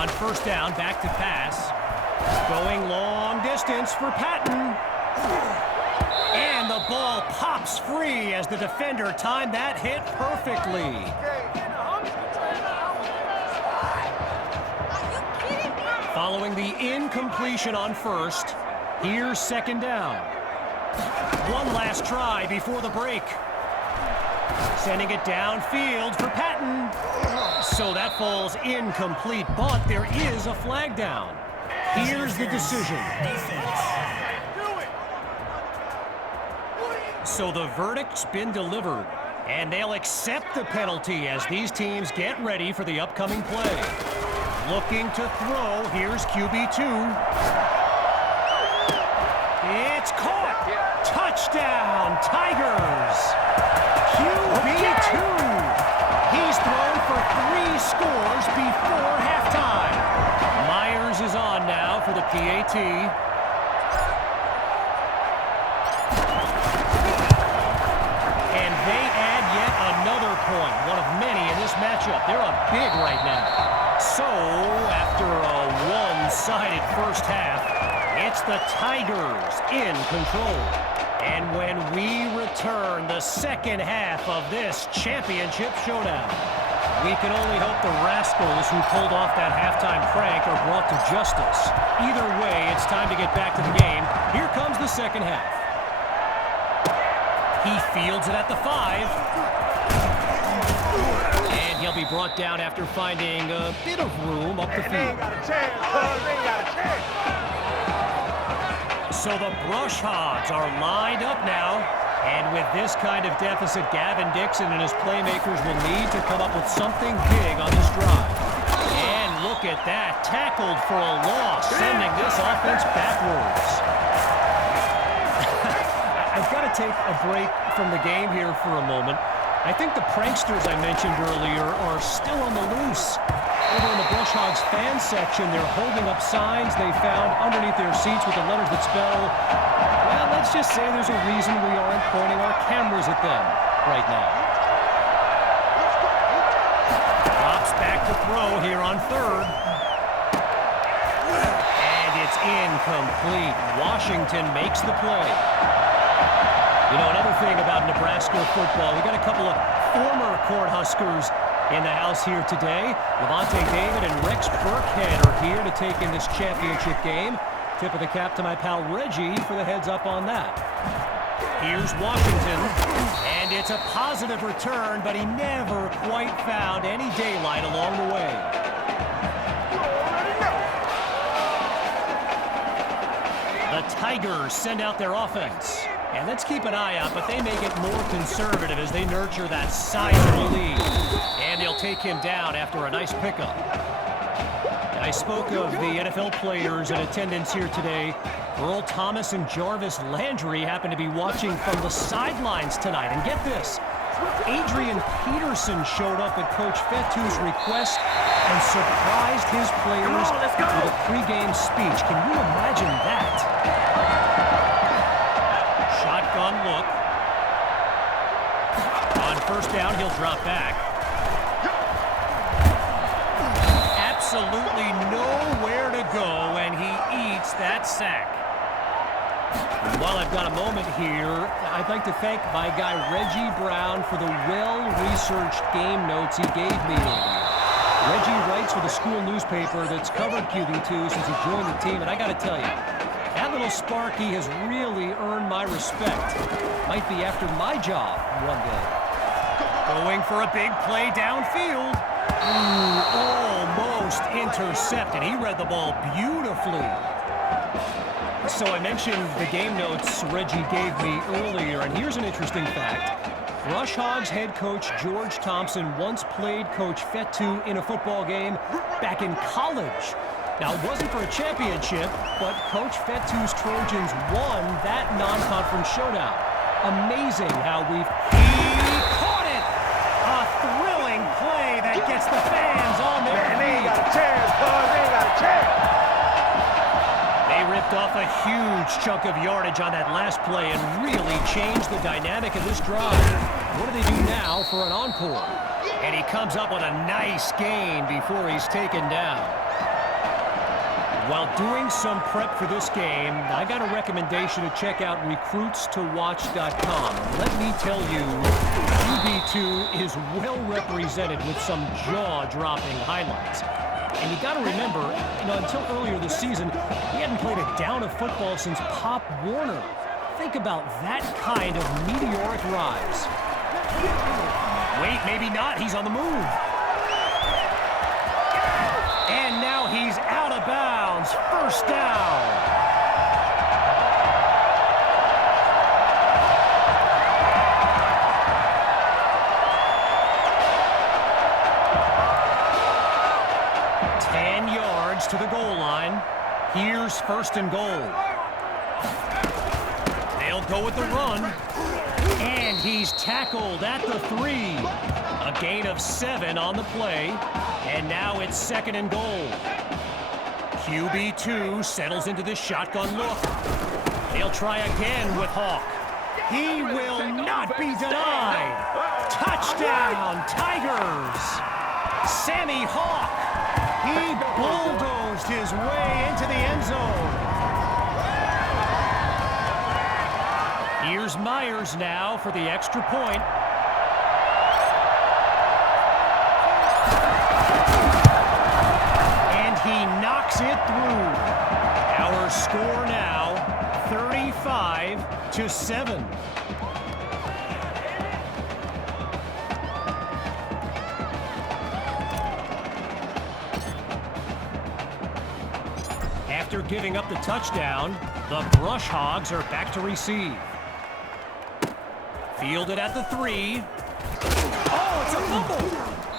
On first down, back to pass. Going long distance for Patton. And the ball pops free as the defender timed that hit perfectly. Following the incompletion on first, here's second down. One last try before the break. Sending it downfield for Patton. So that falls incomplete, but there is a flag down. Here's the decision. So the verdict's been delivered, and they'll accept the penalty as these teams get ready for the upcoming play. Looking to throw, here's QB2. It's caught! Touchdown, Tigers! QB2! He's thrown for 3 scores before halftime. Myers is on now for the PAT. And they add yet another point, one of many in this matchup. They're up big right now. So, after a one-sided first half, it's the Tigers in control. And when we return the second half of this championship showdown, we can only hope the rascals who pulled off that halftime prank are brought to justice. Either way, it's time to get back to the game. Here comes the second half. He fields it at the 5. And he'll be brought down after finding a bit of room up the field. So the Brush Hogs are lined up now. And with this kind of deficit, Gavin Dixon and his playmakers will need to come up with something big on this drive. And look at that, tackled for a loss, sending this offense backwards. I've got to take a break from the game here for a moment. I think the pranksters I mentioned earlier are still on the loose. Over in the Brush Hogs fan section, they're holding up signs they found underneath their seats with the letters that spell, well, let's just say there's a reason we aren't pointing our cameras at them right now. Drops back to throw here on third. And it's incomplete. Washington makes the play. You know, another thing about Nebraska football, we got a couple of former Cornhuskers in the house here today. Levante David and Rex Burkhead are here to take in this championship game. Tip of the cap to my pal Reggie for the heads up on that. Here's Washington, and it's a positive return, but he never quite found any daylight along the way. The Tigers send out their offense. And let's keep an eye out, but they make it more conservative as they nurture that sizable lead. And they'll take him down after a nice pickup. And I spoke of the NFL players in attendance here today. Earl Thomas and Jarvis Landry happen to be watching from the sidelines tonight. And get this, Adrian Peterson showed up at Coach Fetu's request and surprised his players with a pregame speech. Can you imagine that? Shotgun look. On first down, he'll drop back. Absolutely nowhere to go, and he eats that sack. While I've got a moment here, I'd like to thank my guy Reggie Brown for the well-researched game notes he gave me earlier. Reggie writes for the school newspaper that's covered QB2 since he joined the team, and I got to tell you, that little Sparky has really earned my respect. Might be after my job one day. Going for a big play downfield. Almost intercepted. He read the ball beautifully. So I mentioned the game notes Reggie gave me earlier, and here's an interesting fact. Brush Hogs head coach George Thompson once played Coach Fetu in a football game back in college. Now, it wasn't for a championship, but Coach Fetu's Trojans won that non-conference showdown. Amazing how he caught it! A thrilling play that gets the fans on their feet. They ain't got a chance, bud. They ain't got a chance. They ripped off a huge chunk of yardage on that last play and really changed the dynamic of this drive. What do they do now for an encore? And he comes up with a nice gain before he's taken down. While doing some prep for this game, I got a recommendation to check out recruitstowatch.com. Let me tell you, QB2 is well represented with some jaw-dropping highlights. And you got to remember, until earlier this season, he hadn't played a down of football since Pop Warner. Think about that kind of meteoric rise. Wait, maybe not. He's on the move. And now he's out of bounds. First down. To the goal line. Here's first and goal. They'll go with the run. And he's tackled at the 3. A gain of 7 on the play. And now it's second and goal. QB2 settles into the shotgun look. They'll try again with Hawk. He will not be denied. Touchdown, Tigers. Sammy Hawk. He bulldozed his way into the end zone. Here's Myers now for the extra point. And he knocks it through. Our score now, 35-7. After giving up the touchdown, the Brush Hogs are back to receive. Fielded at the 3. Oh, it's a fumble!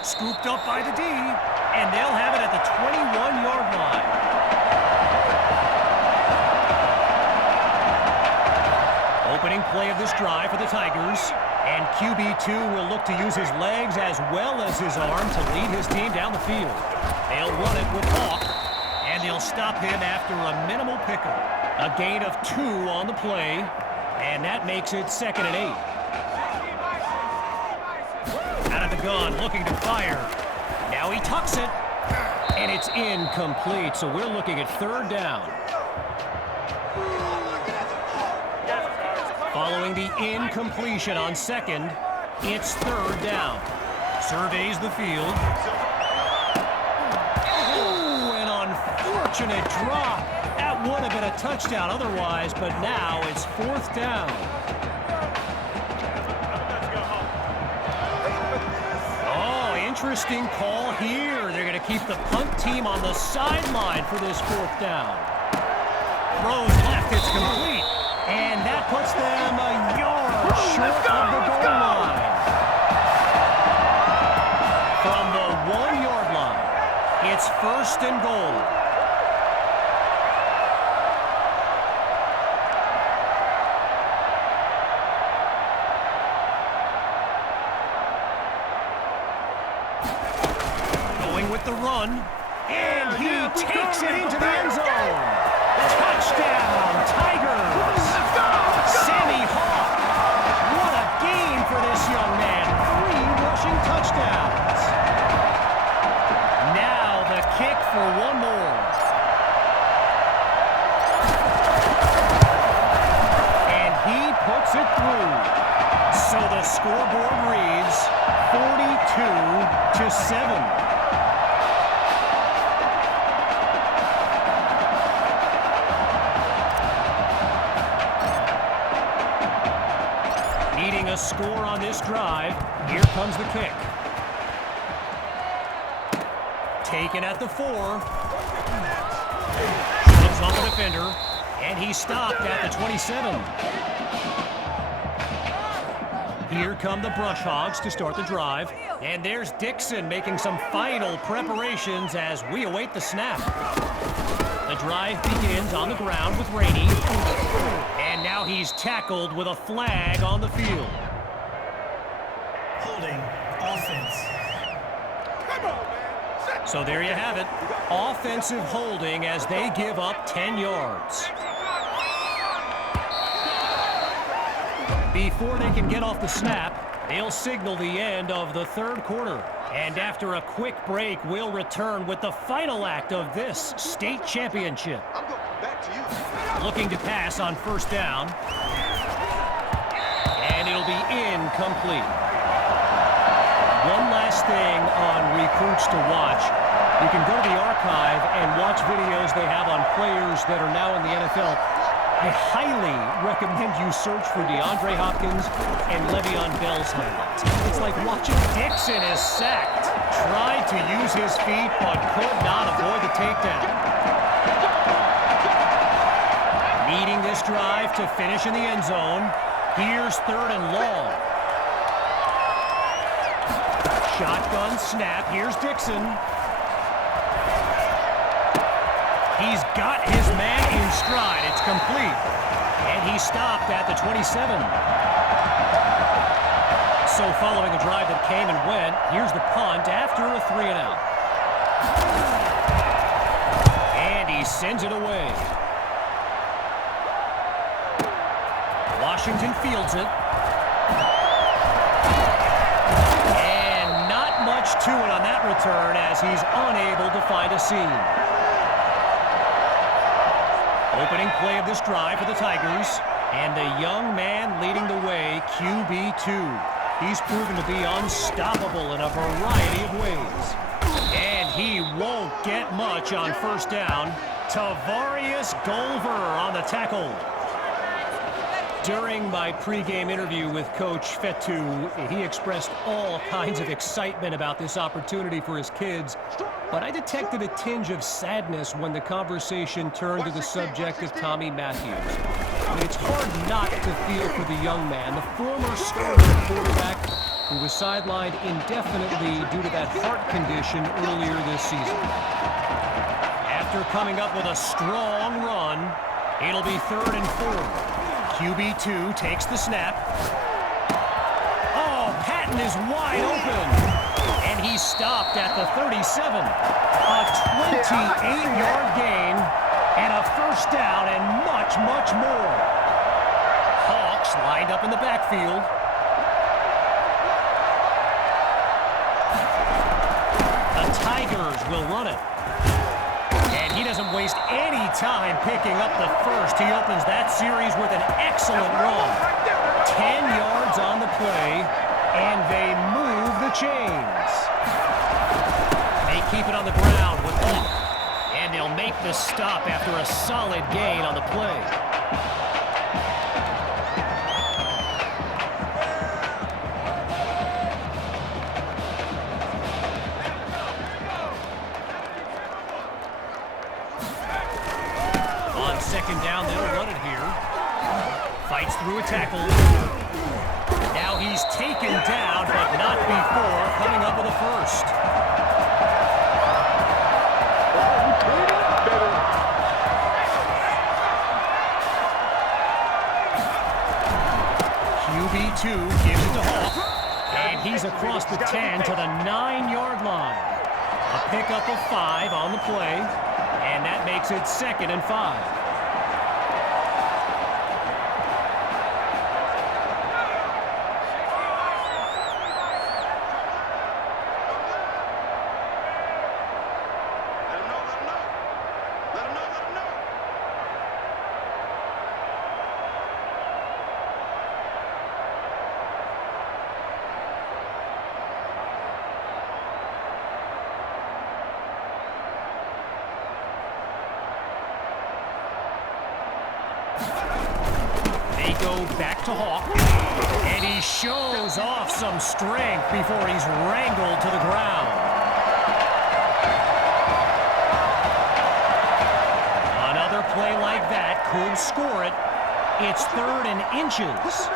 Scooped up by the D, and they'll have it at the 21-yard line. Opening play of this drive for the Tigers, and QB2 will look to use his legs as well as his arm to lead his team down the field. They'll run it with Hawk. And they'll stop him after a minimal pickup. A gain of 2 on the play, and that makes it second and 8. Out of the gun, looking to fire. Now he tucks it, and it's incomplete, so we're looking at third down. Following the incompletion on second, it's third down. Surveys the field. Fortunate drop. That would have been a touchdown otherwise, but now it's fourth down. Oh, interesting call here. They're going to keep the punt team on the sideline for this fourth down. Throws left, it's complete. And that puts them a yard short of the goal line. From the 1-yard line, it's first and goal. With the run, and he takes it into the end zone. Touchdown, Tigers. Sammy Hawk. What a game for this young man. 3 rushing touchdowns. Now the kick for one more. And he puts it through. So the scoreboard reads 42-7. Needing a score on this drive, here comes the kick. Taken at the 4. Shoves off the defender, and he stopped at the 27. Here come the Brush Hogs to start the drive, and there's Dixon making some final preparations as we await the snap. The drive begins on the ground with Rainey. And now he's tackled with a flag on the field. Holding offense. Come on, man. So there you have it. Offensive holding as they give up 10 yards. Before they can get off the snap, they'll signal the end of the third quarter. And after a quick break, we'll return with the final act of this state championship. I'm going back to you. Looking to pass on first down. And it'll be incomplete. One last thing on recruits to watch. You can go to the archive and watch videos they have on players that are now in the NFL. I highly recommend you search for DeAndre Hopkins and Le'Veon Bell's highlights. It's like watching Dixon is sacked. Tried to use his feet, but could not avoid the takedown. Needing this drive to finish in the end zone. Here's 3rd and long. Shotgun snap. Here's Dixon. He's got his man in stride. It's complete. And he stopped at the 27. So following a drive that came and went, here's the punt after a 3-and-out. And he sends it away. Washington fields it. And not much to it on that return as he's unable to find a seam. Opening play of this drive for the Tigers. And a young man leading the way, QB2. He's proven to be unstoppable in a variety of ways. And he won't get much on first down. Tavarius Golver on the tackle. During my pregame interview with Coach Fetu, he expressed all kinds of excitement about this opportunity for his kids, but I detected a tinge of sadness when the conversation turned to the subject of Tommy Matthews. I mean, it's hard not to feel for the young man, the former starter quarterback who was sidelined indefinitely due to that heart condition earlier this season. After coming up with a strong run, it'll be 3rd and 4. QB2 takes the snap. Oh, Patton is wide open. And he's stopped at the 37. A 28-yard gain and a first down and much, much more. Hawks lined up in the backfield. The Tigers will run it. And he doesn't waste any time picking up the first. He opens that series with an excellent run. 10 yards on the play, and they move the chains. They keep it on the ground with Hawk, and they'll make the stop after a solid gain on the play. Second down, they'll run it here. Fights through a tackle. Now he's taken down, but not before coming up with a first. QB2 gives it to Hawk. And he's across the 10 to the 9-yard line. A pickup of 5 on the play. And that makes it 2nd and 5. They go back to Hawk, and he shows off some strength before he's wrangled to the ground. Another play like that could score it. It's 3rd and inches.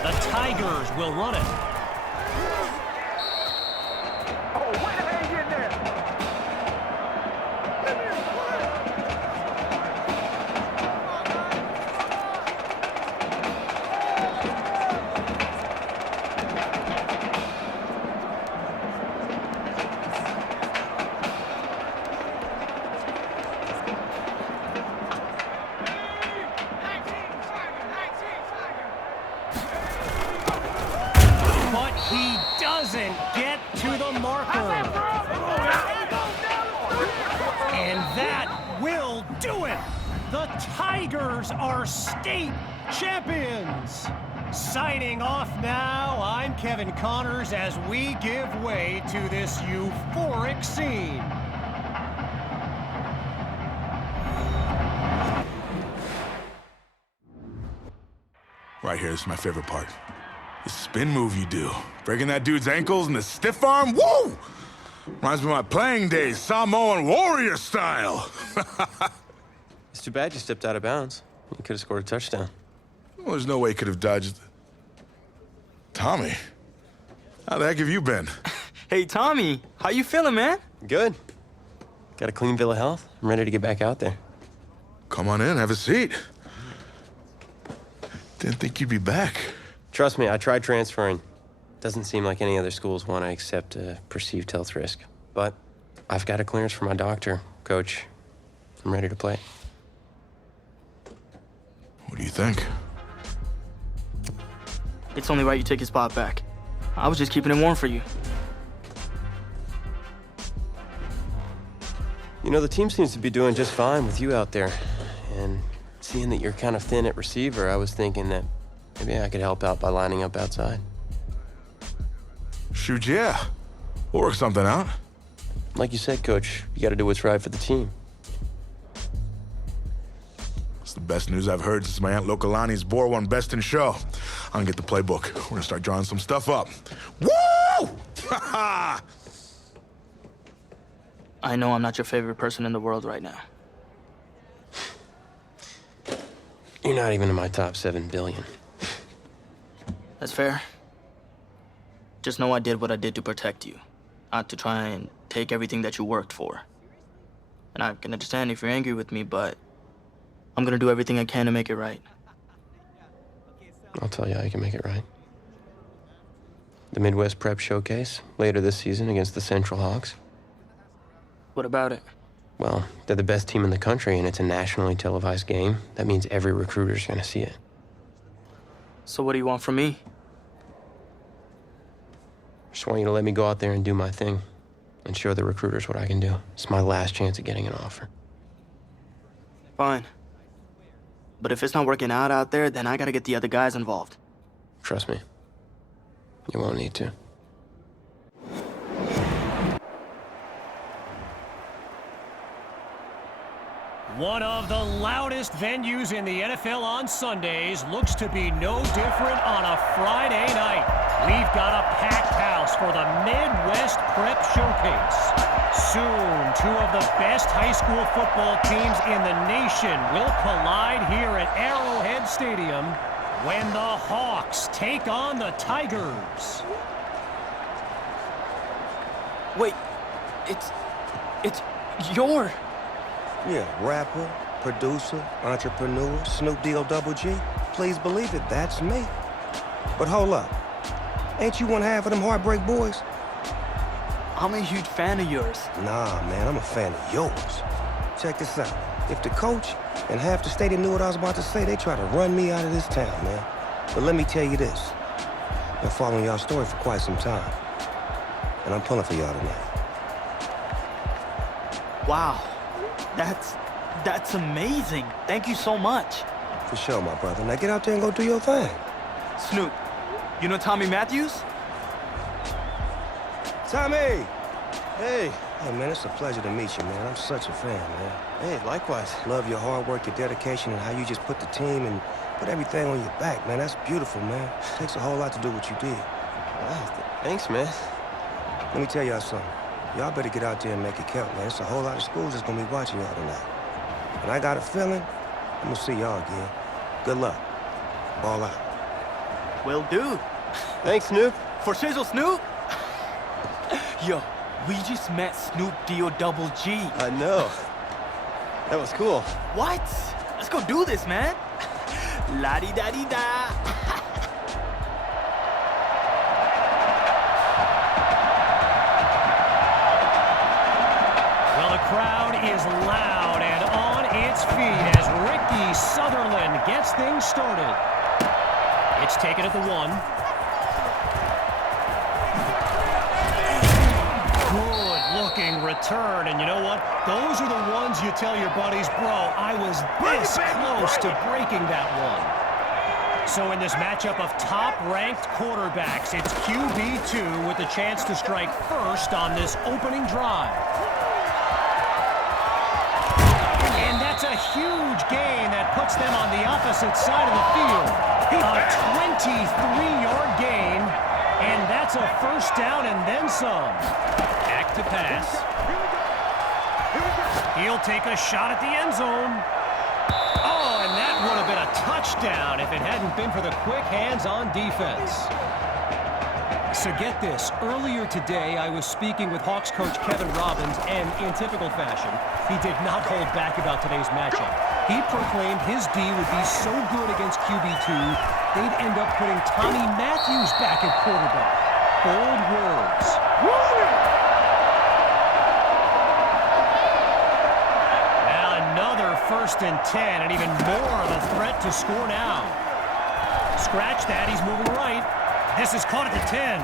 The Tigers will run it. Oh, where the hell you in there? He doesn't get to the marker. And that will do it. The Tigers are state champions. Signing off now, I'm Kevin Connors as we give way to this euphoric scene. Right here, this is my favorite part. The spin move you do. Breaking that dude's ankles and the stiff arm, woo! Reminds me of my playing days, Samoan warrior style. It's too bad you stepped out of bounds. You could have scored a touchdown. Well, there's no way he could have dodged. Tommy, how the heck have you been? Hey, Tommy, how you feeling, man? Good. Got a clean bill of health. I'm ready to get back out there. Come on in, have a seat. Didn't think you'd be back. Trust me, I tried transferring. Doesn't seem like any other schools want to accept a perceived health risk. But I've got a clearance from my doctor, Coach. I'm ready to play. What do you think? It's only right you take his spot back. I was just keeping it warm for you. You know, the team seems to be doing just fine with you out there. And seeing that you're kind of thin at receiver, I was thinking that maybe I could help out by lining up outside. Shoot, yeah. We'll work something out. Like you said, Coach, you got to do what's right for the team. It's the best news I've heard since my Aunt Lokalani's Boar won Best in Show. I'm gonna get the playbook. We're gonna start drawing some stuff up. Woo! Ha I know I'm not your favorite person in the world right now. You're not even in my top 7 billion. That's fair. Just know I did what I did to protect you, not to try and take everything that you worked for. And I can understand if you're angry with me, but I'm gonna do everything I can to make it right. I'll tell you how you can make it right. The Midwest Prep Showcase, later this season against the Central Hawks. What about it? Well, they're the best team in the country, and it's a nationally televised game. That means every recruiter's gonna see it. So what do you want from me? Just want you to let me go out there and do my thing and show the recruiters what I can do. It's my last chance at getting an offer. Fine. But if it's not working out there, then I gotta get the other guys involved. Trust me, you won't need to. One of the loudest venues in the NFL on Sundays looks to be no different on a Friday night. We've got a packed house for the Midwest Prep Showcase. Soon, two of the best high school football teams in the nation will collide here at Arrowhead Stadium when the Hawks take on the Tigers. Wait, it's your... Yeah, rapper, producer, entrepreneur, Snoop D-O-double-G. Please believe it, that's me. But hold up. Ain't you one half of them Heartbreak Boys? I'm a huge fan of yours. Nah, man, I'm a fan of yours. Check this out. If the coach and half the stadium knew what I was about to say, they try to run me out of this town, man. But let me tell you this. I've been following y'all's story for quite some time. And I'm pulling for y'all tonight. Wow. That's amazing. Thank you so much. For sure, my brother. Now get out there and go do your thing. Snoop, you know Tommy Matthews? Tommy! Hey! Hey, man, it's a pleasure to meet you, man. I'm such a fan, man. Hey, likewise. Love your hard work, your dedication, and how you just put the team and put everything on your back, man. That's beautiful, man. It takes a whole lot to do what you did. Wow, thanks, man. Let me tell y'all something. Y'all better get out there and make it count, man. It's a whole lot of schools that's gonna be watching y'all tonight. And I got a feeling I'm gonna see y'all again. Good luck. Ball out. Will do. Thanks, Snoop. For Shizzle, Snoop? Yo, we just met Snoop D-O-double-G. I know. That was cool. What? Let's go do this, man. La-di-da-di-da. Well, the crowd is loud and on its feet as Ricky Sutherland gets things started. It's taken at the 1. looking return, and you know what? Those are the ones you tell your buddies, bro, I was this close to breaking that one. So in this matchup of top-ranked quarterbacks, it's QB2 with the chance to strike first on this opening drive. And that's a huge gain that puts them on the opposite side of the field. A 23-yard gain, and that's a first down and then some. Back to pass. He'll take a shot at the end zone. Oh, and that would have been a touchdown if it hadn't been for the quick hands on defense. So get this, earlier today I was speaking with Hawks coach Kevin Robbins, and in typical fashion, he did not hold back about today's matchup. He proclaimed his D would be so good against QB2, they'd end up putting Tommy Matthews back at quarterback. Bold words. Now another 1st and 10, and even more of a threat to score now. Scratch that, he's moving right. This is caught at the 10.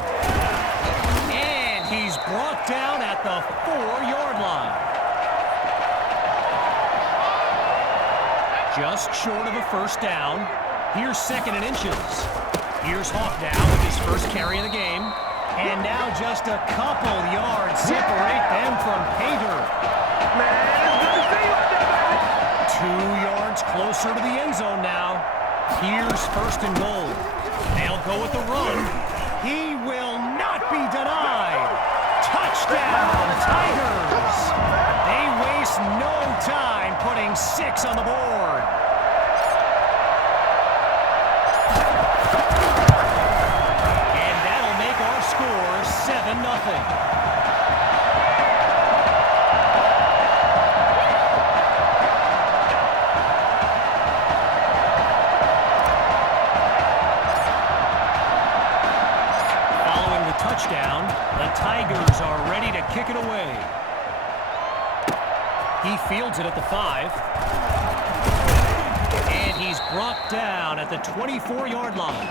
And he's brought down at the 4-yard line. Just short of a first down. Here's 2nd and inches. Here's Hawk now with his first carry of the game. And now just a couple yards separate them from pay dirt. 2 yards closer to the end zone now. Here's 1st and goal. They'll go with the run. He will not be denied. Touchdown, Tigers! They waste no time putting 6 on the board. And that'll make our score 7-0. Touchdown. The Tigers are ready to kick it away. He fields it at the 5. And he's brought down at the 24-yard line.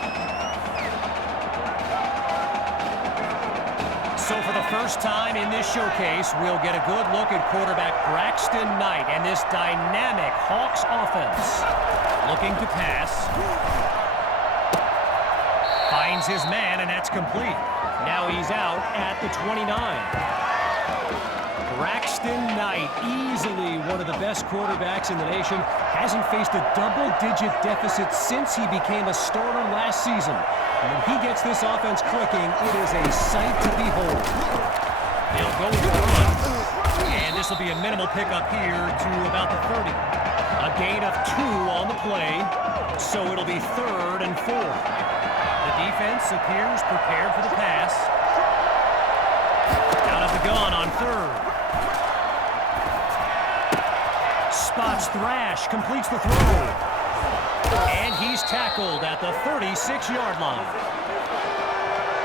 So for the first time in this showcase, we'll get a good look at quarterback Braxton Knight and this dynamic Hawks offense. Looking to pass. Finds his man, and that's complete. Now he's out at the 29. Braxton Knight, easily one of the best quarterbacks in the nation, hasn't faced a double-digit deficit since he became a starter last season. And when he gets this offense clicking, it is a sight to behold. They'll go with the run, and this will be a minimal pickup here to about the 30. A gain of 2 on the play, so it'll be 3rd and 4. The defense appears prepared for the pass. Out of the gun on 3rd. Spots Thrash, completes the throw. And he's tackled at the 36-yard line.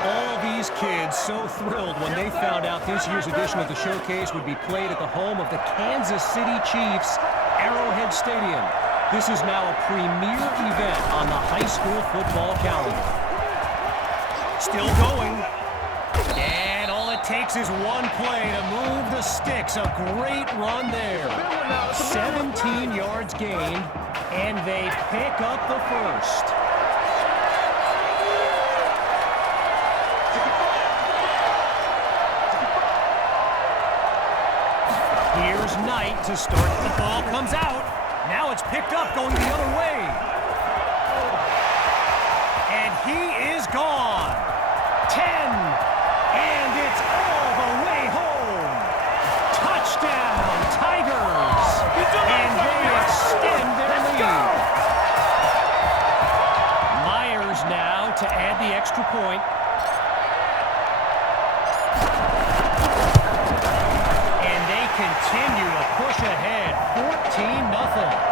All these kids so thrilled when they found out this year's edition of the showcase would be played at the home of the Kansas City Chiefs, Arrowhead Stadium. This is now a premier event on the high school football calendar. Still going. And all it takes is one play to move the sticks. A great run there. 17 yards gained, and they pick up the first. Here's Knight to start. The ball comes out. Now it's picked up going the other way. And he is gone. 10. And it's all the way home. Touchdown, Tigers. And they extend their lead. Myers now to add the extra point. And they continue to push ahead. 14-0.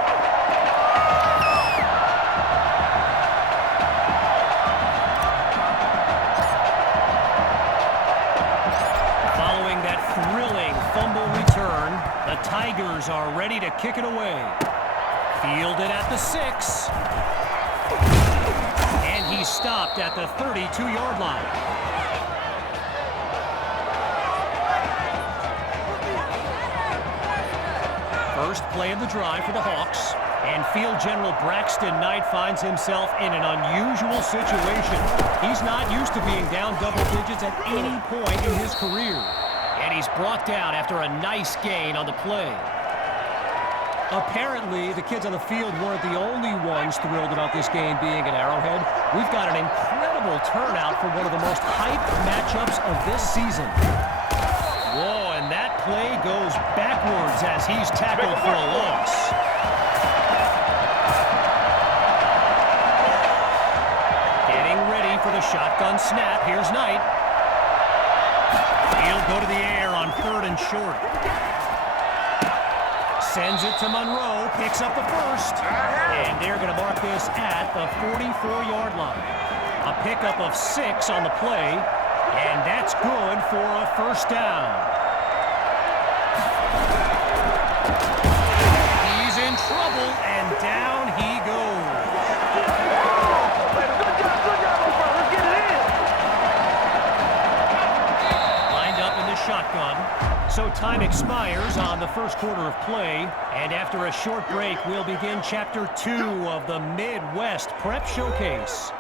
The Tigers are ready to kick it away. Fielded at the 6. And he's stopped at the 32-yard line. First play of the drive for the Hawks. And Field General Braxton Knight finds himself in an unusual situation. He's not used to being down double digits at any point in his career. And he's brought down after a nice gain on the play. Apparently, the kids on the field weren't the only ones thrilled about this game being at Arrowhead. We've got an incredible turnout for one of the most hyped matchups of this season. Whoa, and that play goes backwards as he's tackled for a loss. Getting ready for the shotgun snap. Here's Knight. He'll go to the air on 3rd and short. Sends it to Monroe, picks up the first, and they're going to mark this at the 44-yard line. A pickup of 6 on the play, and that's good for a first down. He's in trouble, and down he goes. Lined up in the shotgun. So time expires on the first quarter of play, and after a short break, we'll begin Chapter 2 of the Midwest Prep Showcase.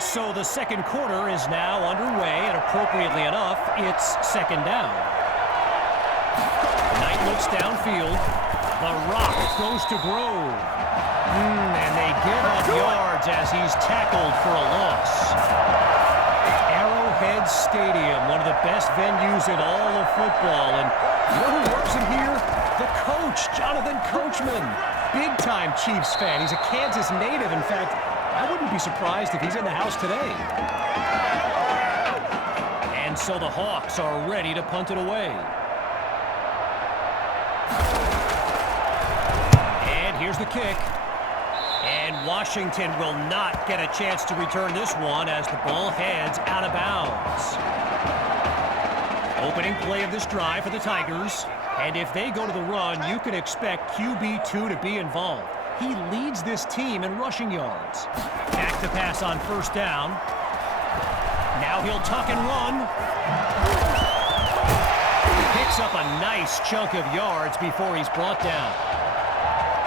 So the second quarter is now underway, and appropriately enough, it's second down. Knight looks downfield. The rock goes to Grove. And they give up yards as he's tackled for a loss. Arrowhead Stadium, one of the best venues in all of football. And you know who works in here? The coach, Jonathan Coachman. Big-time Chiefs fan. He's a Kansas native. In fact, I wouldn't be surprised if he's in the house today. And so the Hawks are ready to punt it away. And here's the kick. And Washington will not get a chance to return this one as the ball heads out of bounds. Opening play of this drive for the Tigers. And if they go to the run, you can expect QB2 to be involved. He leads this team in rushing yards. Back to pass on first down. Now he'll tuck and run. Picks up a nice chunk of yards before he's brought down.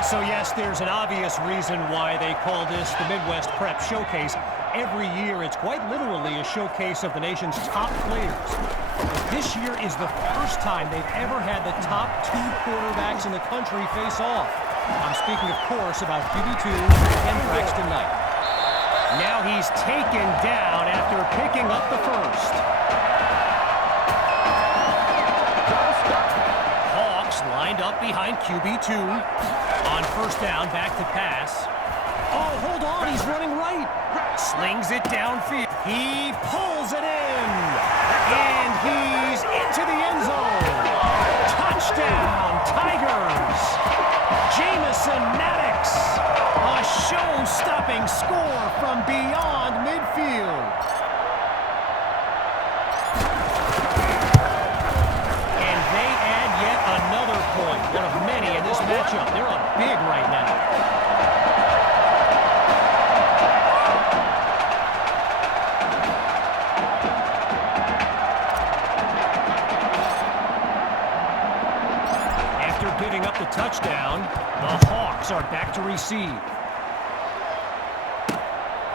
So yes, there's an obvious reason why they call this the Midwest Prep Showcase. Every year, it's quite literally a showcase of the nation's top players. This year is the first time they've ever had the top 2 quarterbacks in the country face off. I'm speaking, of course, about QB2 and Braxton Knight. Now he's taken down after picking up the first. Hawks lined up behind QB2. On first down, back to pass. Oh, hold on, he's running right. Slings it downfield. He pulls it in. And he's into the end zone. Touchdown, Tigers. Jamison Maddox. A show-stopping score from beyond midfield. And they add yet another point, one of many in this matchup. They're up big right now. Giving up the touchdown, the Hawks are back to receive.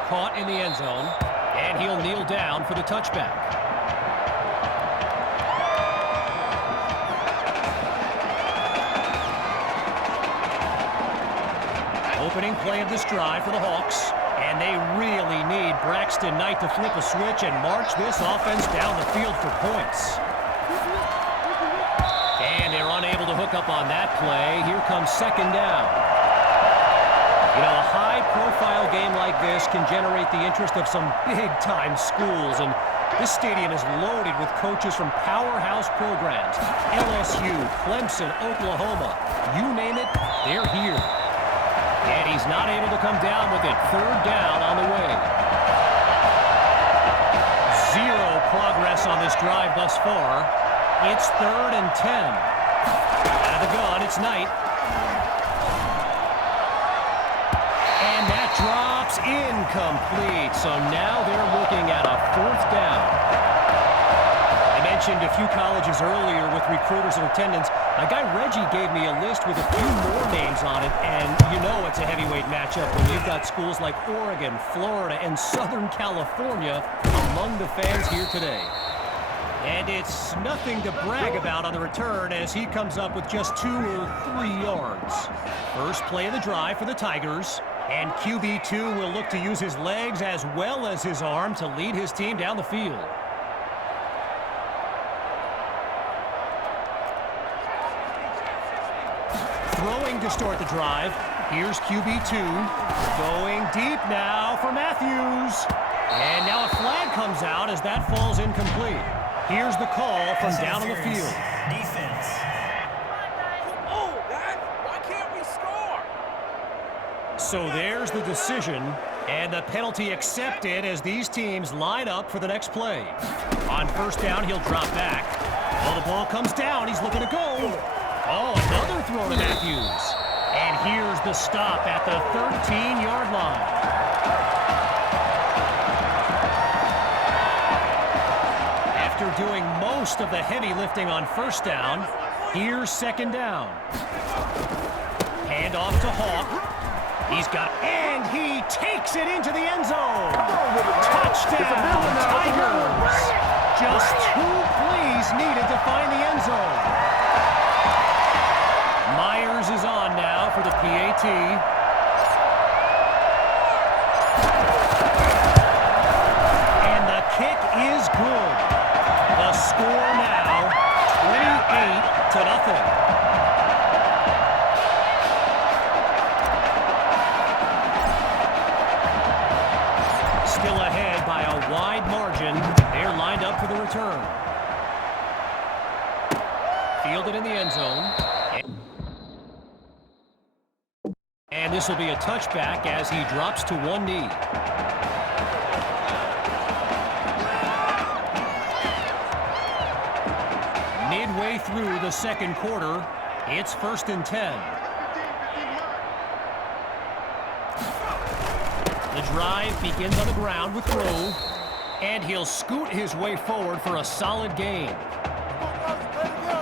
Caught in the end zone, and he'll kneel down for the touchback. Opening play of this drive for the Hawks, and they really need Braxton Knight to flip a switch and march this offense down the field for points. And they're unable to hook up on that play. Here comes second down. You know, a high-profile game like this can generate the interest of some big-time schools, and this stadium is loaded with coaches from powerhouse programs. LSU, Clemson, Oklahoma, you name it, they're here. And he's not able to come down with it. Third down on the way. Zero progress on this drive thus far. It's 3rd and 10. Out of the gun, it's Knight. And that drops incomplete. So now they're looking at a 4th down. I mentioned a few colleges earlier with recruiters in attendance. My guy Reggie gave me a list with a few more names on it, and you know it's a heavyweight matchup when you've got schools like Oregon, Florida, and Southern California among the fans here today. And it's nothing to brag about on the return as he comes up with just 2 or 3 yards. First play of the drive for the Tigers. And QB2 will look to use his legs as well as his arm to lead his team down the field. Throwing to start the drive. Here's QB2. Going deep now for Matthews. And now a flag comes out as that falls incomplete. Here's the call from down on the field. Defense. Oh, Dad, why can't we score? So there's the decision, and the penalty accepted as these teams line up for the next play. On first down, he'll drop back. Well, the ball comes down. He's looking to go. Oh, another throw to Matthews. And here's the stop at the 13-yard line. After doing most of the heavy lifting on first down, here's second down. Hand off to Hawk. He's got, and he takes it into the end zone. Touchdown, Tigers. Just 2 plays needed to find the end zone. Myers is on now for the PAT. And the kick is good. The score now, 28-0. Still ahead by a wide margin. They're lined up for the return. Fielded in the end zone. And this will be a touchback as he drops to one knee. Midway through the second quarter, it's 1st and 10. The drive begins on the ground with Grove, and he'll scoot his way forward for a solid gain.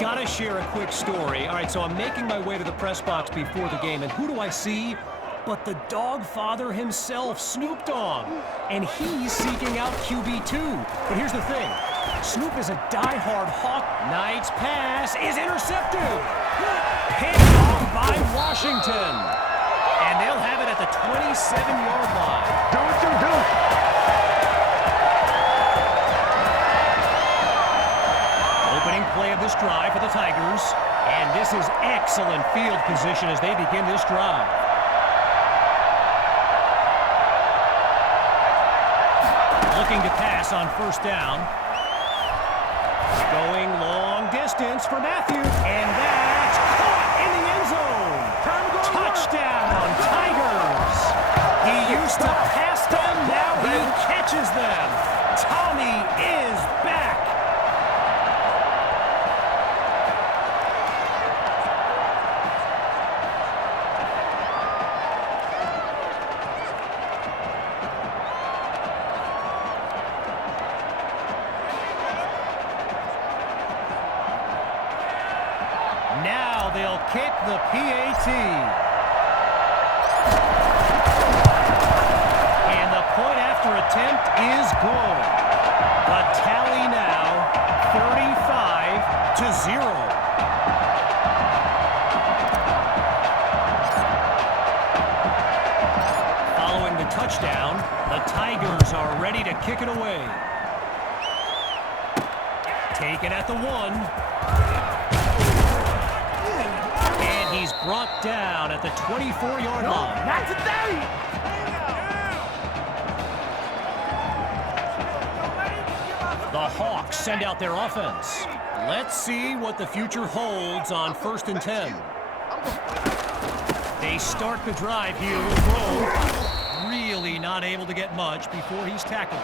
Gotta share a quick story. All right, so I'm making my way to the press box before the game, and who do I see but the dog father himself, Snoop Dogg. And he's seeking out QB2. But here's the thing. Snoop is a diehard Hawk. Knight's pass is intercepted. Picked off by Washington. And they'll have it at the 27-yard line. Do what you do. Opening play of this drive for the Tigers. And this is excellent field position as they begin this drive. Looking to pass on first down. Going long distance for Matthews. And that's caught in the end zone. Touchdown, Tigers. He used to pass them, now he catches them. Tommy is back. Now they'll kick the PAT. And the point after attempt is good. The tally now 35-0. Following the touchdown, the Tigers are ready to kick it away. Taken at the 1. He's brought down at the 24-yard line. Not today! The Hawks send out their offense. Let's see what the future holds on 1st and 10. They start the drive here with Grove. Really not able to get much before he's tackled.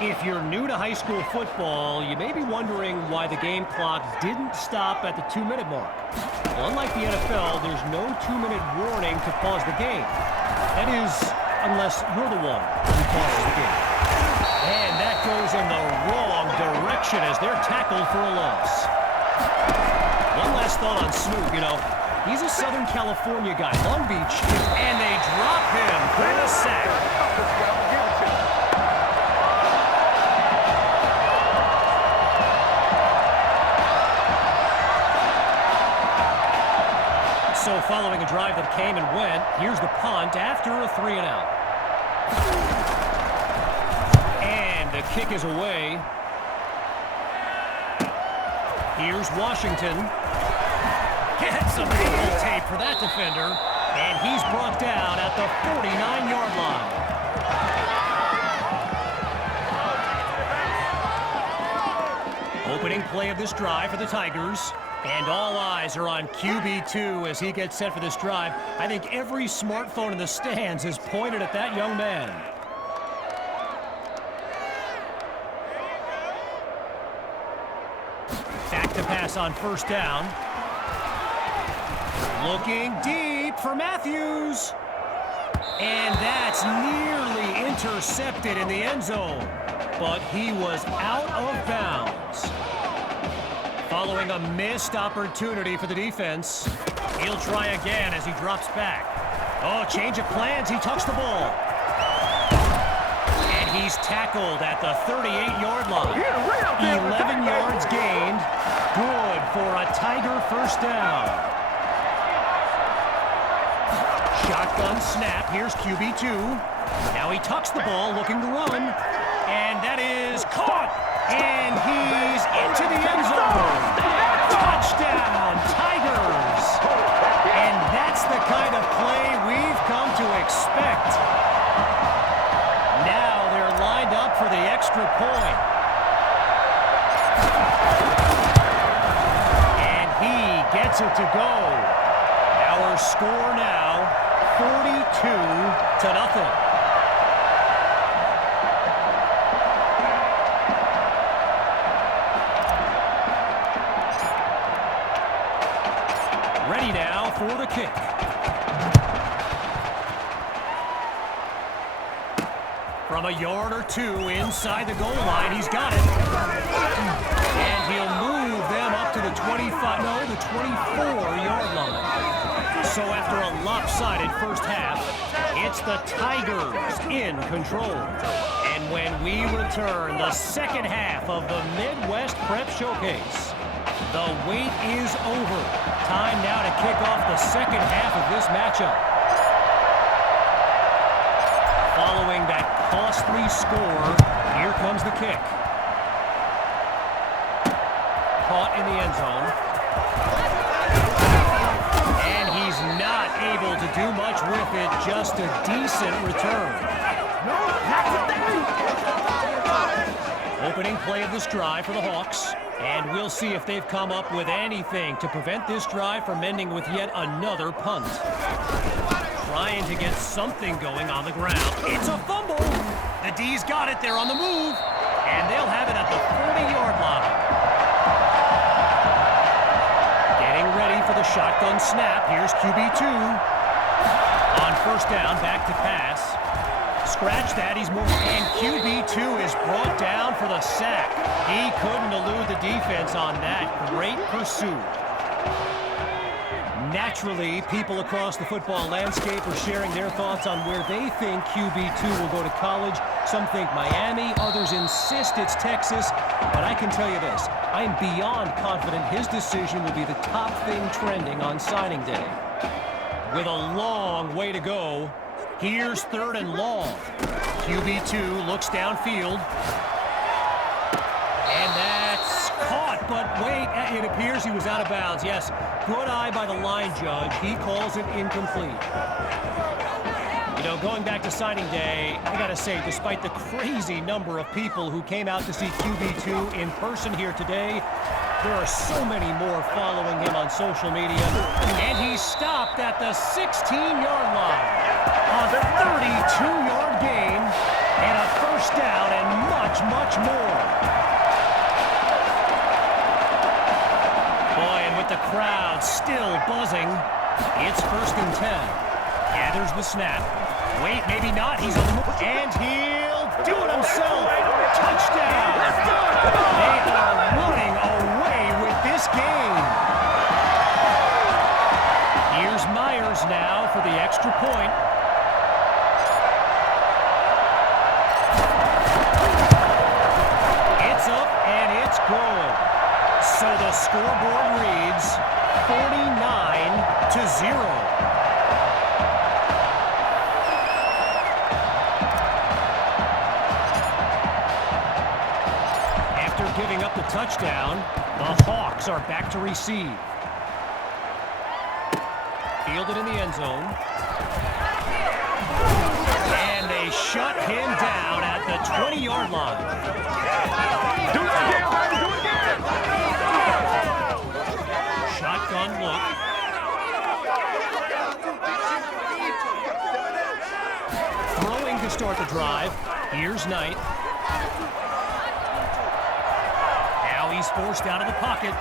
If you're new to high school football, you may be wondering why the game clock didn't stop at the 2-minute mark. Well, unlike the NFL, there's no 2-minute warning to pause the game. That is, unless you're the one who pauses the game. And that goes in the wrong direction as they're tackled for a loss. One last thought on Snoop, you know, he's a Southern California guy, Long Beach, and they drop him for the sack. So following a drive that came and went, here's the punt after a 3-and-out. And the kick is away. Here's Washington. Get some ankle tape for that defender. And he's brought down at the 49-yard line. Opening play of this drive for the Tigers. And all eyes are on QB2 as he gets set for this drive. I think every smartphone in the stands is pointed at that young man. Back to pass on first down. Looking deep for Matthews. And that's nearly intercepted in the end zone. But he was out of bounds. Following a missed opportunity for the defense. He'll try again as he drops back. Oh, change of plans. He tucks the ball. And he's tackled at the 38-yard line. 11 yards gained. Good for a Tiger first down. Shotgun snap. Here's QB2. Now he tucks the ball, looking to run. And that is caught. And he's into the end zone. Touchdown, Tigers. And that's the kind of play we've come to expect. Now they're lined up for the extra point. And he gets it to go. Our score now, 42-0. Ready now for the kick. From a yard or two inside the goal line, he's got it. And he'll move them up to the 24-yard line. So after a lopsided first half, it's the Tigers in control. And when we return, the second half of the Midwest Prep Showcase. The wait is over. Time now to kick off the second half of this matchup. Following that costly score, here comes the kick. Caught in the end zone. And he's not able to do much with it, just a decent return. Opening play of this drive for the Hawks. And we'll see if they've come up with anything to prevent this drive from ending with yet another punt. Trying to get something going on the ground. It's a fumble. The D's got it. They're on the move. And they'll have it at the 40-yard line. Getting ready for the shotgun snap. Here's QB2. On first down, back to pass. Scratch that, he's moving. And QB2 is brought down for the sack. He couldn't elude the defense on that. Great pursuit. Naturally, people across the football landscape are sharing their thoughts on where they think QB2 will go to college. Some think Miami, others insist it's Texas. But I can tell you this, I am beyond confident his decision will be the top thing trending on signing day. With a long way to go, here's third and long. QB2 looks downfield. And that's caught, but wait, it appears he was out of bounds. Yes, good eye by the line judge. He calls it incomplete. You know, going back to signing day, I gotta say, despite the crazy number of people who came out to see QB2 in person here today, there are so many more following him on social media. And he's stopped at the 16-yard line. A 32-yard gain and a first down and much, much more. Boy, and with the crowd still buzzing, it's 1st and 10. Gathers the snap. Wait, maybe not. He's on the move. And he'll do it himself. Touchdown! They are running away with this game. Here's Myers now for the extra point. It's up and it's good. So the scoreboard reads 49-0. Giving up the touchdown, the Hawks are back to receive. Fielded in the end zone. And they shut him down at the 20-yard line. Do it again, baby, do it again! Shotgun look. Throwing to start the drive. Here's Knight. He's forced out of the pocket.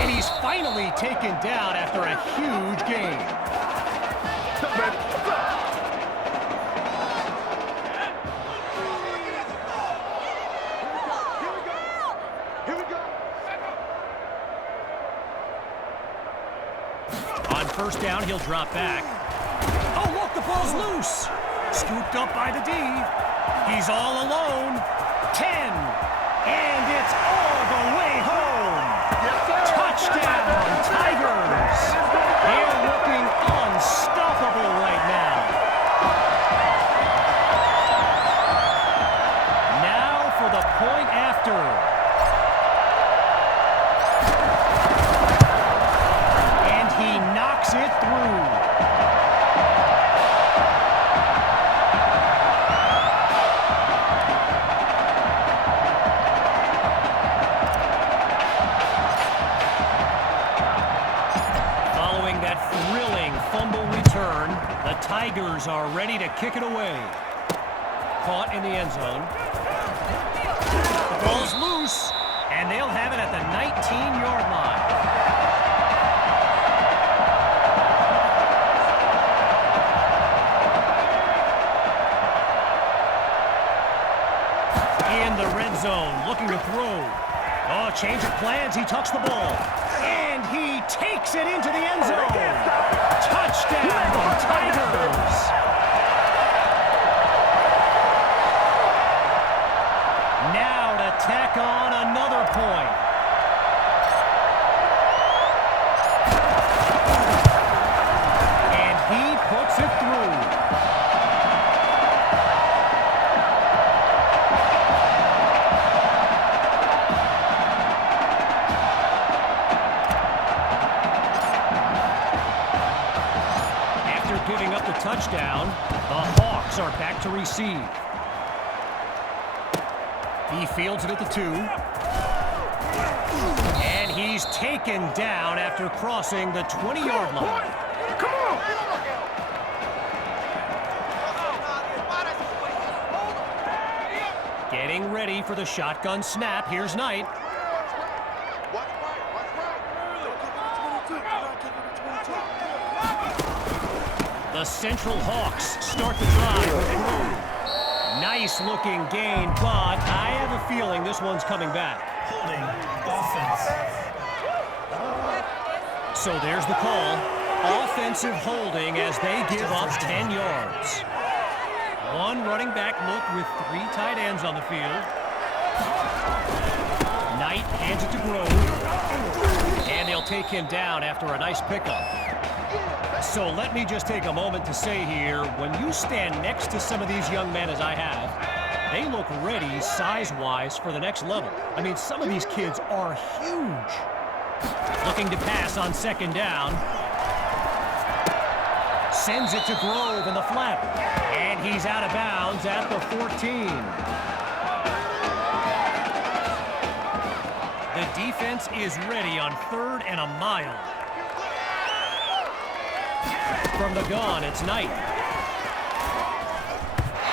And he's finally taken down after a huge gain. Here we go. On first down, he'll drop back. Oh, look, the ball's loose. Scooped up by the D. He's all alone. 10. And it's all the way home. Touchdown, Tigers. They're looking unstoppable right now. Now for the point after. And he knocks it through. The Tigers are ready to kick it away. Caught in the end zone. The ball's loose, and they'll have it at the 19-yard line. In the red zone, looking to throw. Oh, change of plans. He tucks the ball. And he takes it into the end zone. Touchdown, Tigers! Now to tack on another point. And he puts it through. Giving up the touchdown, the Hawks are back to receive. He fields it at the 2. And he's taken down after crossing the 20-yard line. Come on! Getting ready for the shotgun snap. Here's Knight. The Central Hawks start the drive with Grove. Nice looking gain, but I have a feeling this one's coming back. Holding offense. So there's the call. Offensive holding as they give up 10 yards. One running back look with 3 tight ends on the field. Knight hands it to Grove. And they'll take him down after a nice pickup. So let me just take a moment to say here, when you stand next to some of these young men as I have, they look ready size-wise for the next level. I mean, some of these kids are huge. Looking to pass on second down. Sends it to Grove in the flat. And he's out of bounds at the 14. The defense is ready on 3rd and a mile. From the gun, it's Knight.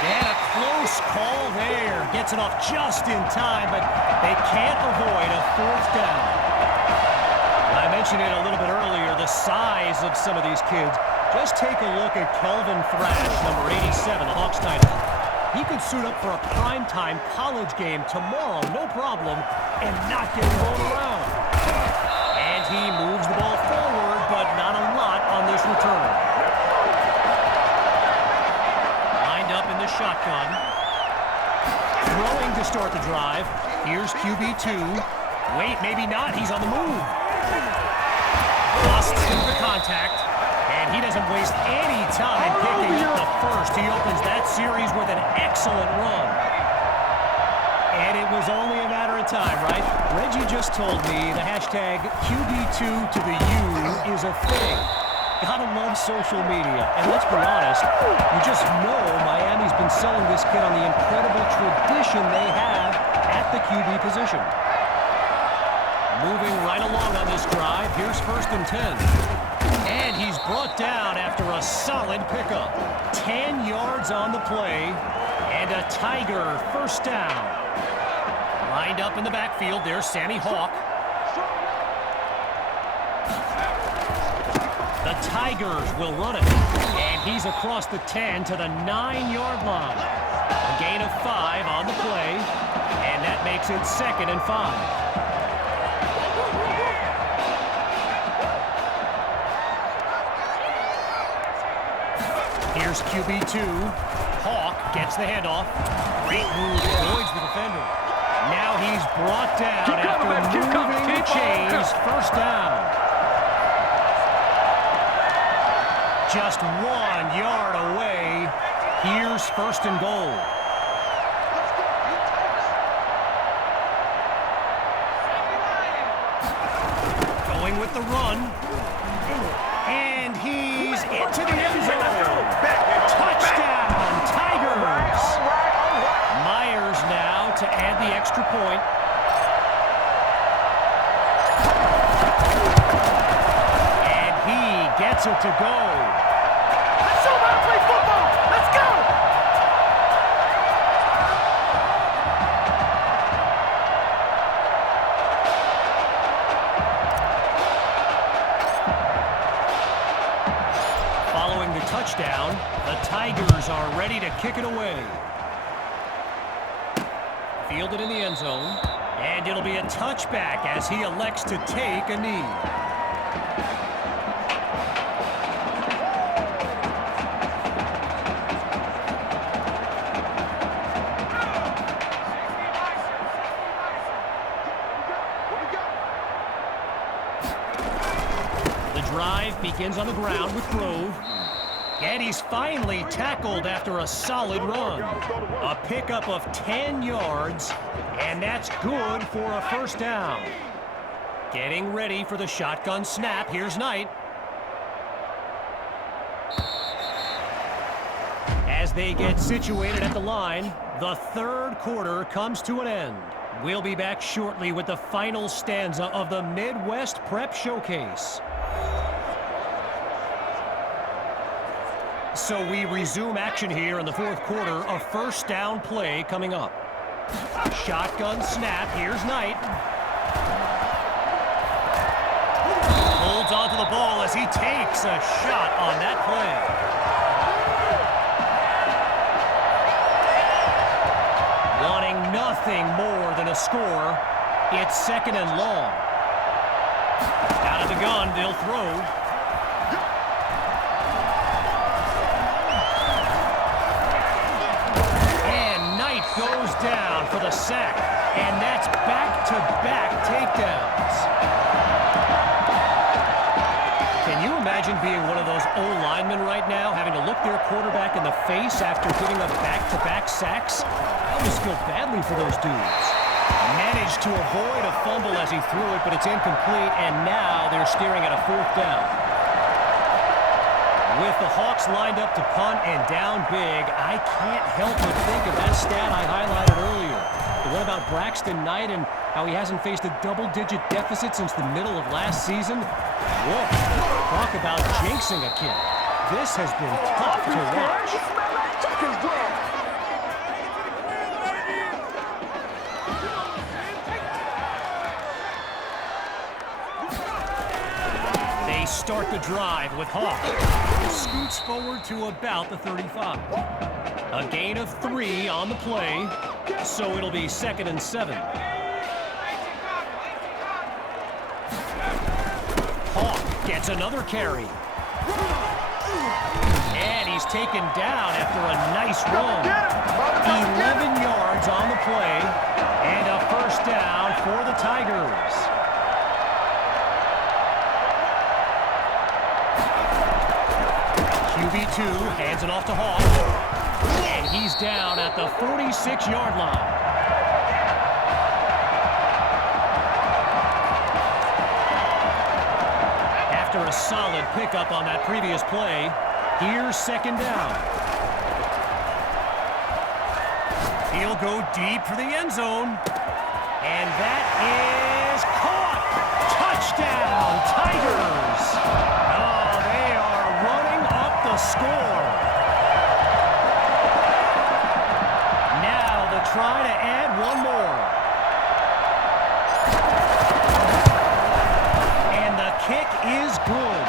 And a close call there. Gets it off just in time, but they can't avoid a 4th down. I mentioned it a little bit earlier, the size of some of these kids. Just take a look at Kelvin Thrash, number 87, the Hawks tight end. He could suit up for a primetime college game tomorrow, no problem, and not get rolled around. And he moves the ball forward, but not a lot on this return. Lined up in the shotgun. Throwing to start the drive. Here's QB2. Wait, maybe not. He's on the move. Busts through the contact. And he doesn't waste any time picking up the first. He opens that series with an excellent run. And it was only a matter of time, right? Reggie just told me the hashtag QB2 to the U is a thing. Gotta love social media. And let's be honest, you just know Miami's been selling this kid on the incredible tradition they have at the QB position. Moving right along on this drive, here's 1st and 10. And he's brought down after a solid pickup. 10 yards on the play, and a Tiger first down. Lined up in the backfield, there's Sammy Hawk. The Tigers will run it. And he's across the 10 to the 9-yard line. A gain of 5 on the play, and that makes it 2nd and 5. Here's QB2. Hawk gets the handoff. Great move, avoids the defender. Now he's brought down after moving the chains. First down. Just 1 yard away. Here's 1st and goal. Going with the run. And he's into the end zone. Touchdown, Tigers. Myers now to add the extra point. And he gets it to go. Let's show how to play football. Let's go. Following the touchdown, the Tigers are ready to kick it away. Fielded in the end zone, and it'll be a touchback as he elects to take a knee. The drive begins on the ground with Grove. And he's finally tackled after a solid run. A pickup of 10 yards, and that's good for a first down. Getting ready for the shotgun snap. Here's Knight. As they get situated at the line, the 3rd quarter comes to an end. We'll be back shortly with the final stanza of the Midwest Prep Showcase. So we resume action here in the 4th quarter. A first down play coming up. Shotgun snap. Here's Knight. Holds onto the ball as he takes a shot on that play. Wanting nothing more than a score, it's 2nd and long. Out of the gun, they'll throw. Goes down for the sack, and that's back-to-back takedowns. Can you imagine being one of those O-linemen right now, having to look their quarterback in the face after giving up back-to-back sacks? I almost feel badly for those dudes. Managed to avoid a fumble as he threw it, but it's incomplete, and now they're staring at a 4th down. With the Hawks lined up to punt and down big, I can't help but think of that stat I highlighted earlier. The one about Braxton Knight and how he hasn't faced a double-digit deficit since the middle of last season. Whoa, talk about jinxing a kid. This has been tough to watch. They start the drive with Hawk. Scoots forward to about the 35. A gain of 3 on the play, so it'll be 2nd and 7. Hawk gets another carry. And he's taken down after a nice run. 11 yards on the play, and a first down for the Tigers. QB2 hands it off to Hawk, and he's down at the 46-yard line. After a solid pickup on that previous play, here's 2nd down. He'll go deep for the end zone, and that is caught. Touchdown, Tigers! Oh, they are running up the score. Now they'll try to add one more. And the kick is good.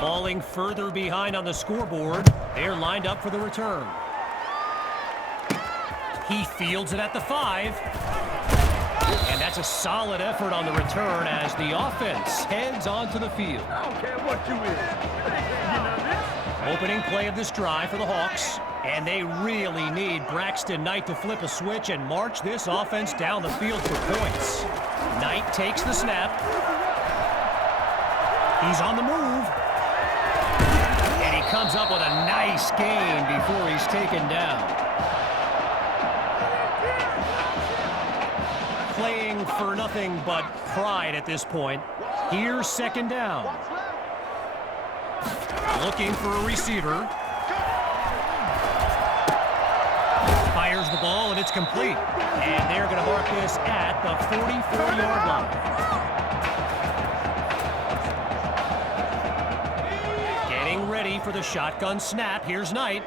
Falling further behind on the scoreboard, they're lined up for the return. He fields it at the 5. And that's a solid effort on the return as the offense heads onto the field. I don't care what you is. You know this? Opening play of this drive for the Hawks. And they really need Braxton Knight to flip a switch and march this offense down the field for points. Knight takes the snap. He's on the move. And he comes up with a nice gain before he's taken down. Playing for nothing but pride at this point. Here's 2nd down. Looking for a receiver. Fires the ball, and it's complete. And they're going to mark this at the 44-yard line. Ready for the shotgun snap. Here's Knight.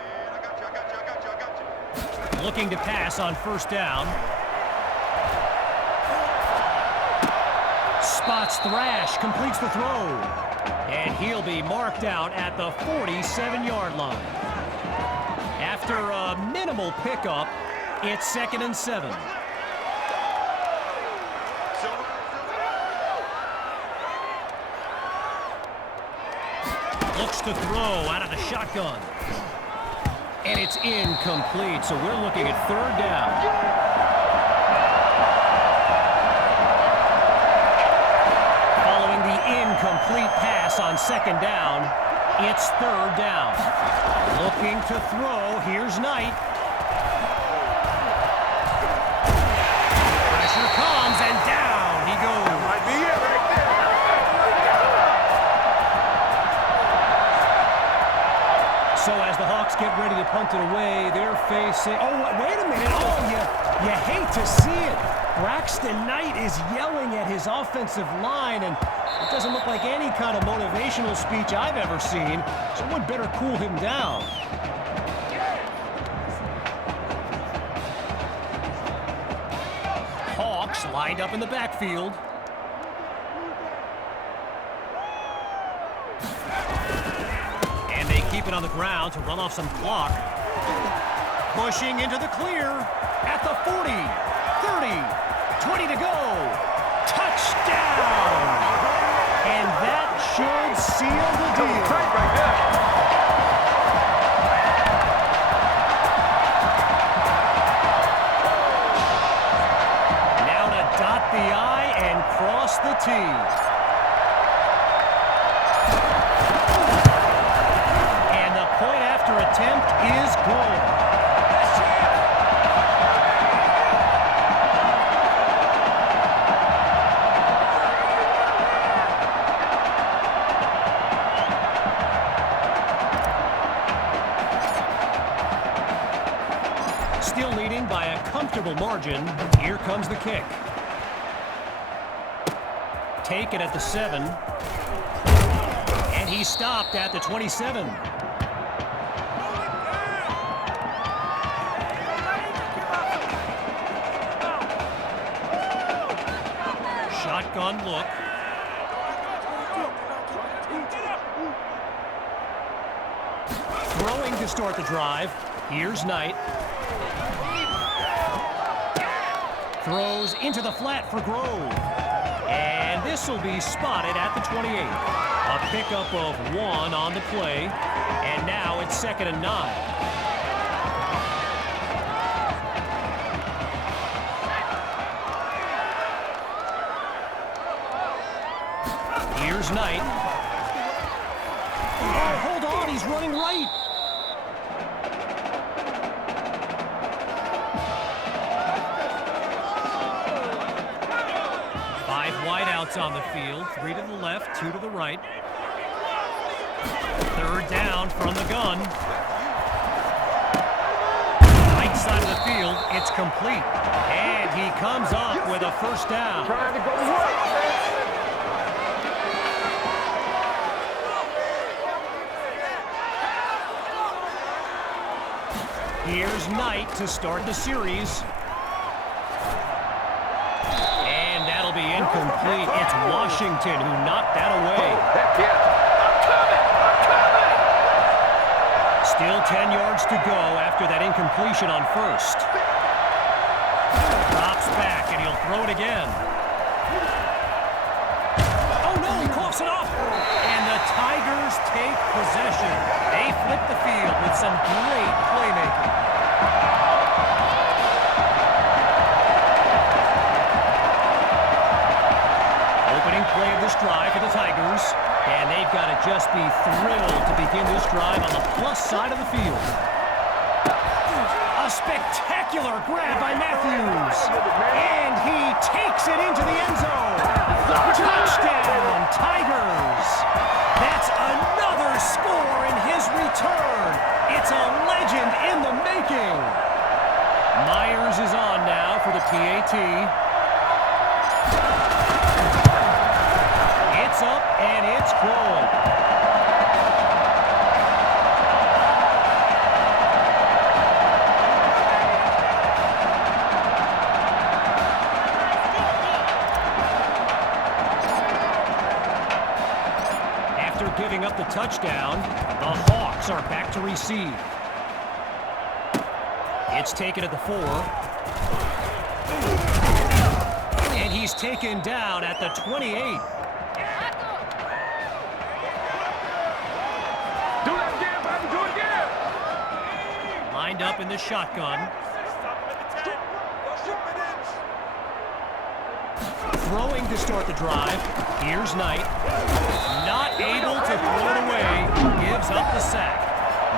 Looking to pass on 1st down. Spots Thrash, completes the throw. And he'll be marked out at the 47-yard line. After a minimal pickup, it's 2nd and 7. Looks to throw out of the shotgun. And it's incomplete, so we're looking at 3rd down. Following the incomplete pass on 2nd down, it's 3rd down. Looking to throw, here's Knight. Pressure comes, and down he goes. That might be it right there. So as the Hawks get ready to punt it away, they're facing... Oh, wait a minute. Oh, you hate to see it. Braxton Knight is yelling at his offensive line, and it doesn't look like any kind of motivational speech I've ever seen. Someone better cool him down. Hawks lined up in the backfield. Keep it on the ground to run off some clock. Pushing into the clear at the 40, 30, 20 to go. Touchdown! And that should seal the deal. Now to dot the I and cross the T. Attempt is good. Still leading by a comfortable comfortable margin. Here comes the kick. Take it at the 7. And he stopped at the 27. Shotgun look. Throwing to start the drive. Here's Knight. Throws into the flat for Grove. And this will be spotted at the 28. A pickup of 1 on the play. And now it's 2nd and 9. Here's Knight. Oh, hold on, he's running right. Five wideouts on the field, 3 to the left, 2 to the right. 3rd down from the gun. Right side of the field, it's complete. And he comes up with a 1st down. Trying to go right. Here's Knight to start the series. And that'll be incomplete. It's Washington who knocked that away. Heck yeah. I'm coming. Still 10 yards to go after that incompletion on 1st. Drops back and he'll throw it again. Oh no, he coughs it up. And the Tigers take possession. They flip the field with some great playmaking. Opening play of this drive for the Tigers. And they've got to just be thrilled to begin this drive on the plus side of the field. A spectacular grab by Matthews. And he takes it into the end zone. Touchdown, Tigers. That's another score in his return. It's a legend in the making. Myers is on now for the PAT. It's up and it's going. After giving up the touchdown, the Hawks are back to receive. It's taken at the 4. And he's taken down at the 28. Do that again, baby. Do it again. Lined up in the shotgun. Throwing to start the drive. Here's Knight. Not able to throw it away. Gives up the sack.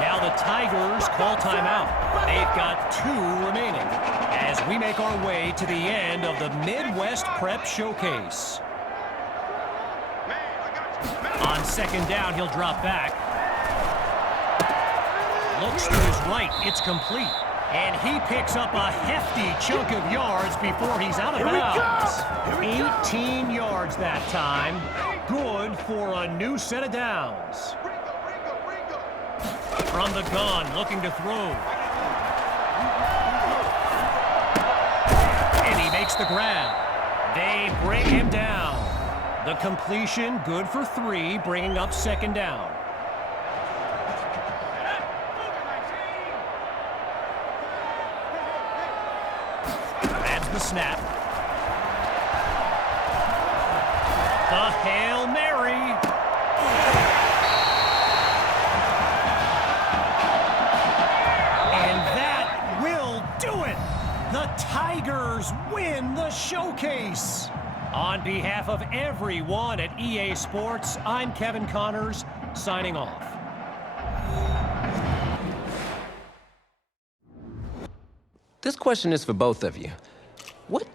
Now the Tigers call timeout. They've got 2 remaining as we make our way to the end of the Midwest Prep Showcase. On 2nd down, he'll drop back. Looks to his right. It's complete. And he picks up a hefty chunk of yards before he's out of bounds. 18 yards that time. Good for a new set of downs. From the gun, looking to throw. And he makes the grab. They bring him down. The completion, good for 3, bringing up 2nd down. Grabs the snap. The Hail Mary. The Tigers win the showcase. On behalf of everyone at EA Sports, I'm Kevin Connors, signing off. This question is for both of you. What